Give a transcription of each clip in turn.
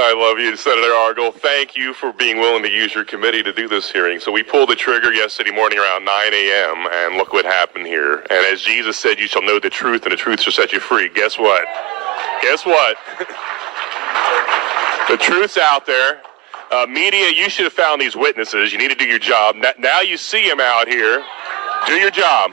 I love you, Senator Argyle. Thank you for being willing to use your committee to do this hearing. So we pulled the trigger yesterday morning around 9 a.m., and look what happened here. And as Jesus said, you shall know the truth, and the truth shall set you free. Guess what? Guess what? The truth's out there. Media, you should have found these witnesses. You need to do your job. Now you see them out here. Do your job.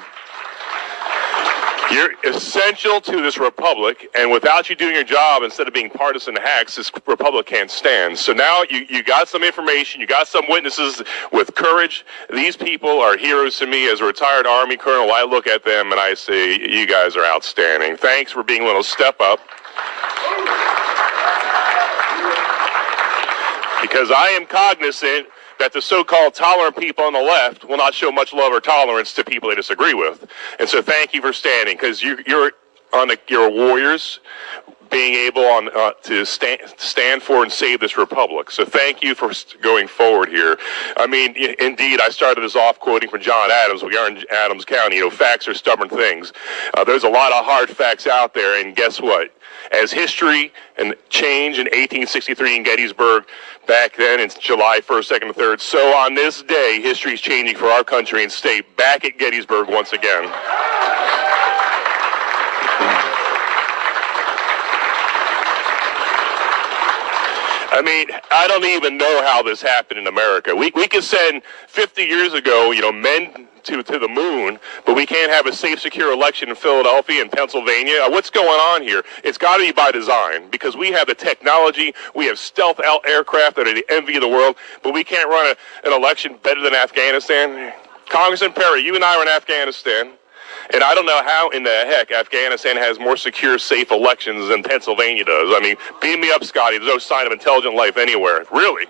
You're essential to this republic, and without you doing your job, instead of being partisan hacks, this republic can't stand. So now you got some information, you got some witnesses with courage. These people are heroes to me. As a retired Army colonel, I look at them and I say, you guys are outstanding. Thanks for being willing to step up. Because I am cognizant that the so-called tolerant people on the left will not show much love or tolerance to people they disagree with. And so thank you for standing, because you're warriors being able to stand for and save this republic. So thank you for going forward here. I mean, indeed, I started this off quoting from John Adams. We are in Adams County. Facts are stubborn things. There's a lot of hard facts out there, and guess what? As history and change in 1863 in Gettysburg, back then in July 1st, 2nd, and 3rd, so on this day, history is changing for our country and state back at Gettysburg once again. I mean, I don't even know how this happened in America. We could send 50 years ago, men to the moon, but we can't have a safe, secure election in Philadelphia and Pennsylvania. What's going on here? It's got to be by design, because we have the technology, we have stealth aircraft that are the envy of the world, but we can't run an election better than Afghanistan. Congressman Perry, you and I were in Afghanistan, and I don't know how in the heck Afghanistan has more secure, safe elections than Pennsylvania does. I mean, beam me up, Scotty. There's no sign of intelligent life anywhere. Really?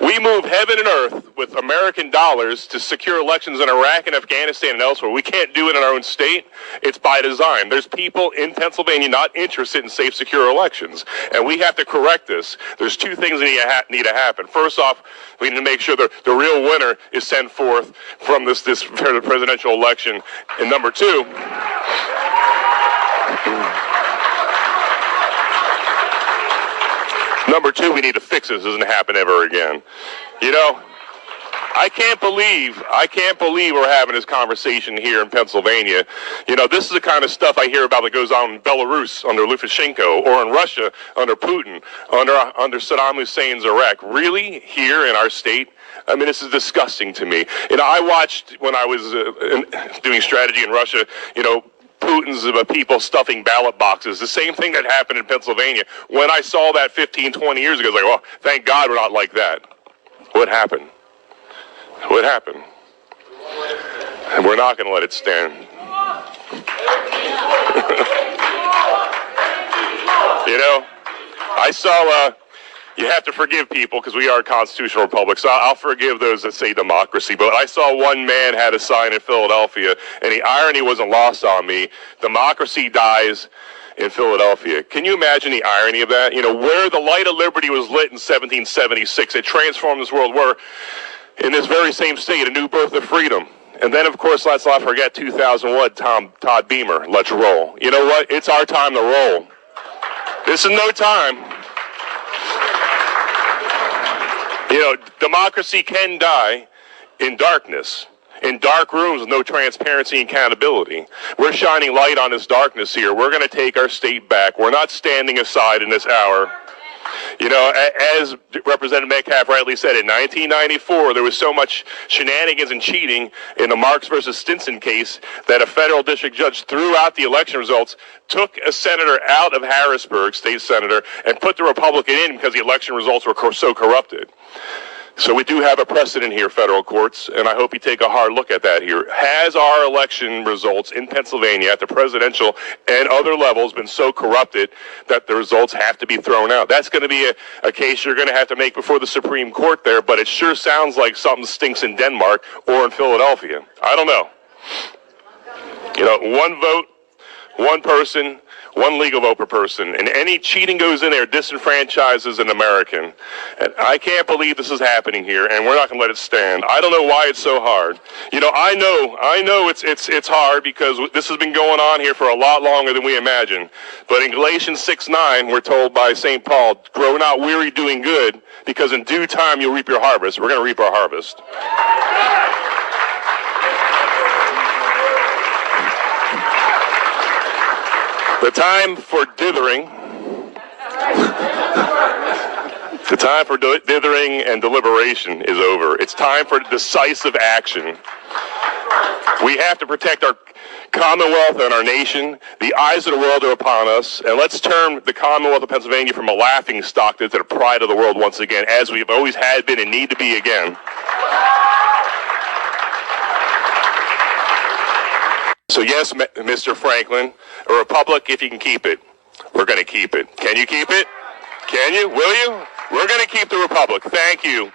We move heaven and earth with American dollars to secure elections in Iraq and Afghanistan and elsewhere. We can't do it in our own state. It's by design. There's people in Pennsylvania not interested in safe, secure elections, and we have to correct this. There's two things that need to happen. First off, we need to make sure the real winner is sent forth from this presidential election. And number two, we need to fix this. This doesn't happen ever again. I can't believe we're having this conversation here in Pennsylvania. This is the kind of stuff I hear about that goes on in Belarus under Lukashenko, or in Russia under Putin, under Saddam Hussein's Iraq. Really? Here in our state? I mean, this is disgusting to me. I watched, when I was doing strategy in Russia, Putin's people stuffing ballot boxes. The same thing that happened in Pennsylvania. When I saw that 15, 20 years ago, I was like, well, thank God we're not like that. What happened? What happened? And we're not going to let it stand. I saw, you have to forgive people because we are a constitutional republic, so I'll forgive those that say democracy. But I saw one man had a sign in Philadelphia, and the irony wasn't lost on me. Democracy dies in Philadelphia. Can you imagine the irony of that? Where the light of liberty was lit in 1776, it transformed this world. We're in this very same state, a new birth of freedom. And then, of course, let's not forget 2001, Todd Beamer, let's roll. You know what? It's our time to roll. This is no time. Democracy can die in darkness, in dark rooms with no transparency and accountability. We're shining light on this darkness here. We're going to take our state back. We're not standing aside in this hour. As Representative Metcalf rightly said, in 1994, there was so much shenanigans and cheating in the Marks versus Stinson case that a federal district judge threw out the election results, took a senator out of Harrisburg, state senator, and put the Republican in because the election results were so corrupted. So we do have a precedent here, federal courts, and I hope you take a hard look at that here. Has our election results in Pennsylvania at the presidential and other levels been so corrupted that the results have to be thrown out? That's going to be a case you're going to have to make before the Supreme Court there, but it sure sounds like something stinks in Denmark or in Philadelphia. I don't know. One vote, one person, one legal vote per person, and any cheating goes in there disenfranchises an American. And I can't believe this is happening here, and we're not going to let it stand. I don't know why it's so hard. You know, I know it's hard because this has been going on here for a lot longer than we imagine. But in Galatians 6:9, we're told by St. Paul, grow not weary doing good, because in due time you'll reap your harvest. We're going to reap our harvest. The time for dithering, and deliberation is over. It's time for decisive action. We have to protect our Commonwealth and our nation. The eyes of the world are upon us, and let's turn the Commonwealth of Pennsylvania from a laughing stock to the pride of the world once again, as we've always had been and need to be again. So yes, Mr. Franklin, a republic, if you can keep it, we're going to keep it. Can you keep it? Can you? Will you? We're going to keep the republic. Thank you.